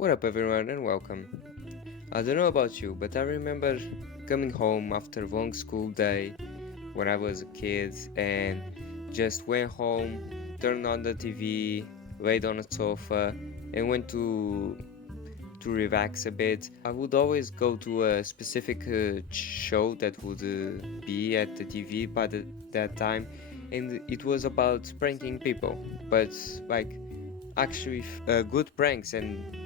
What up, everyone, and welcome. I don't know about you, but I remember coming home after a long school day when I was a kid and just went home, turned on the TV, laid on a sofa, and went to relax a bit. I would always go to a specific show that would be at the TV by that time, and it was about pranking people, but like actually good pranks and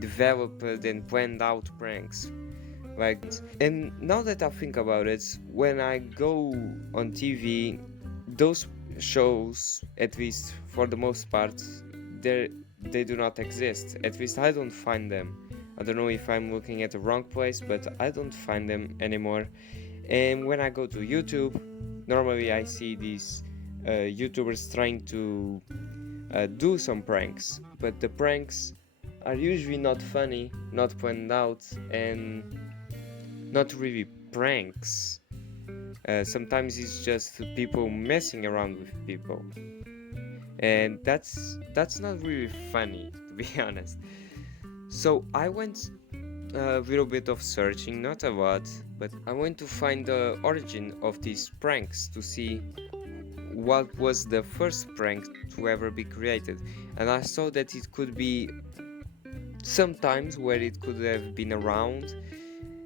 developed and planned out pranks. And now that I think about it, when I go on TV, those shows, at least for the most part, they do not exist. At least I don't find them. I don't know if I'm looking at the wrong place, but I don't find them anymore. And when I go to YouTube, normally I see these YouTubers trying to do some pranks, but the pranks are usually not funny, not planned out, and not really pranks. Sometimes it's just people messing around with people, and that's not really funny, to be honest. So I went a little bit of searching, not a lot, but I went to find the origin of these pranks to see what was the first prank to ever be created, and I saw that it could be sometimes where it could have been around.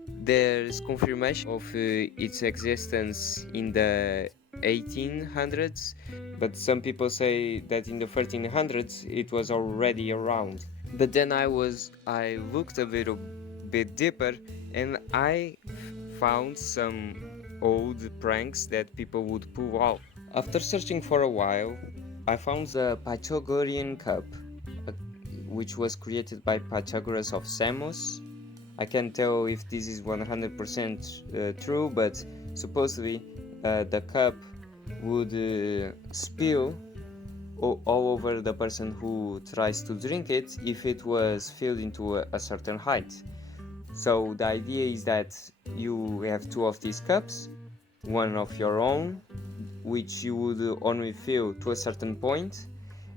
There's confirmation of its existence in the 1800s, but some people say that in the 1300s it was already around. But then I looked a little bit deeper and I found some old pranks that people would pull out. After searching for a while, I found the Pythagorean cup, uh, which was created by Pythagoras of Samos. I can't tell if this is 100% true, but supposedly the cup would spill all over the person who tries to drink it if it was filled into a certain height. So the idea is that you have two of these cups, one of your own, which you would only fill to a certain point,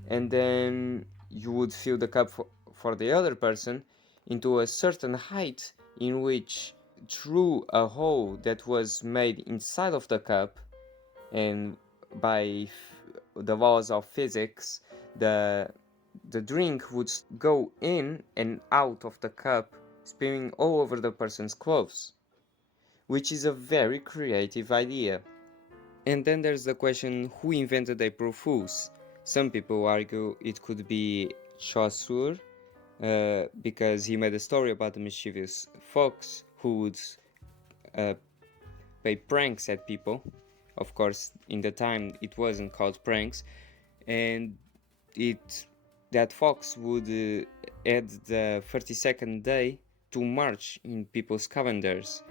and then you would fill the cup for the other person into a certain height, in which through a hole that was made inside of the cup, and by the laws of physics, the drink would go in and out of the cup, spilling all over the person's clothes, which is a very creative idea. And then there's the question, who invented April Fools? Some people argue it could be Chaucer, because he made a story about a mischievous fox who would uh, play pranks at people. Of course, in the time it wasn't called pranks, and that fox would add the 32nd day to March in people's calendars,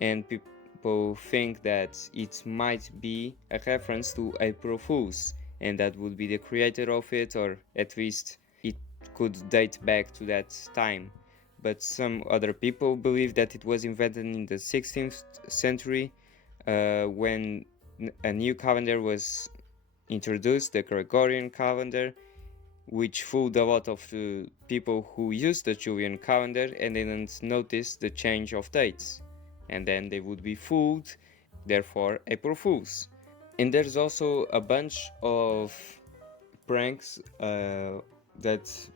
and people think that it might be a reference to April Fools, and that would be the creator of it, or at least it could date back to that time. But some other people believe that it was invented in the 16th century, when a new calendar was introduced, the Gregorian calendar, which fooled a lot of people who used the Julian calendar and didn't notice the change of dates. And then they would be fooled, therefore April Fools. And there's also a bunch of pranks that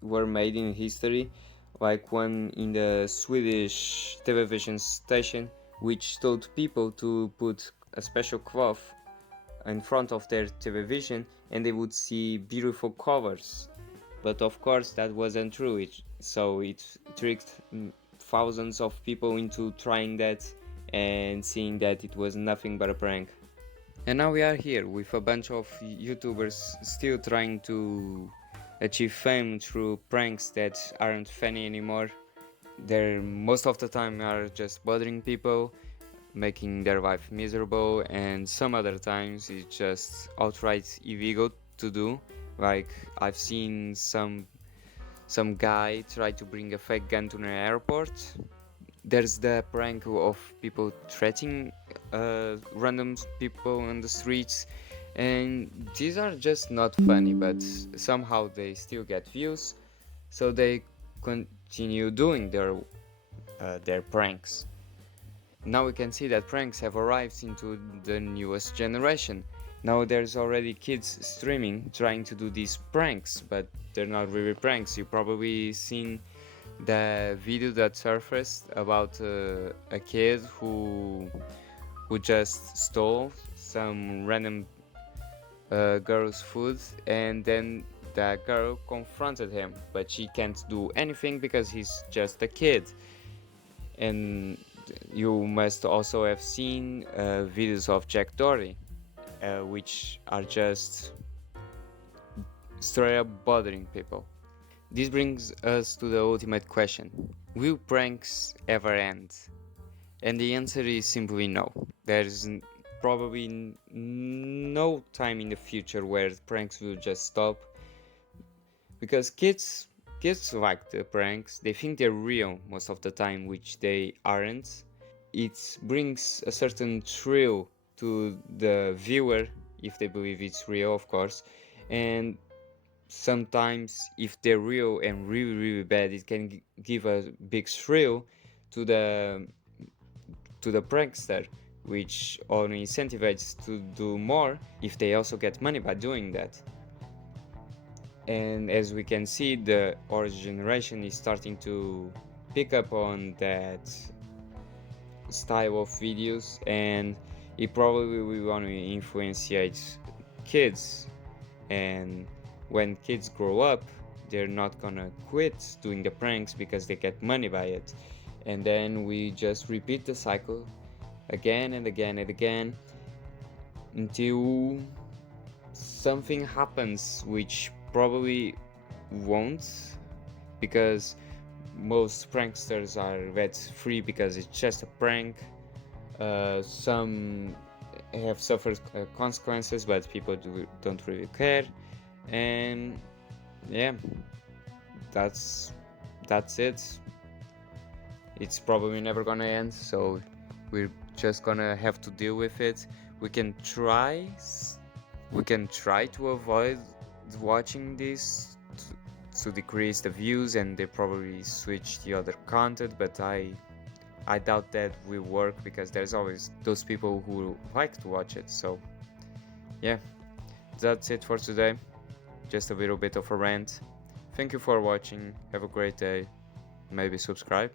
were made in history, like one in the Swedish television station, which told people to put a special cloth in front of their television and they would see beautiful colors. But of course that wasn't true, so it tricked thousands of people into trying that and seeing that it was nothing but a prank. And now we are here with a bunch of YouTubers still trying to achieve fame through pranks that aren't funny anymore. They're most of the time are just bothering people, making their life miserable, and some other times it's just outright illegal to do. Like I've seen some guy try to bring a fake gun to an airport. There's the prank of people threatening random people on the streets, and these are just not funny, but somehow they still get views, so they continue doing their pranks. Now we can see that pranks have arrived into the newest generation. Now there's already kids streaming trying to do these pranks, but they're not really pranks. You probably seen the video that surfaced about a kid who just stole some random girl's food, and then the girl confronted him, but she can't do anything because he's just a kid. And you must also have seen videos of Jack Doherty, which are just straight up bothering people. This brings us to the ultimate question: will pranks ever end? And the answer is simply no. There's probably no time in the future where pranks will just stop, because kids like the pranks. They think they're real most of the time, which they aren't. It brings a certain thrill to the viewer if they believe it's real, of course, and sometimes if they're real and really bad, it can give a big thrill to the prankster, which only incentivizes to do more if they also get money by doing that. And as we can see, the our generation is starting to pick up on that style of videos, and it probably will want to influence kids. And when kids grow up, they're not gonna quit doing the pranks because they get money by it. And then we just repeat the cycle again and again and again until something happens, which probably won't, because most pranksters are let free because it's just a prank. Some have suffered consequences, but people don't really care. And yeah, that's it. It's probably never gonna end, so we're just gonna have to deal with it. We can try to avoid watching this to decrease the views, and they probably switch the other content, but I doubt that will work, because there's always those people who like to watch it. So yeah, that's it for today. Just a little bit of a rant. Thank you for watching. Have a great day. Maybe subscribe.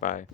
Bye.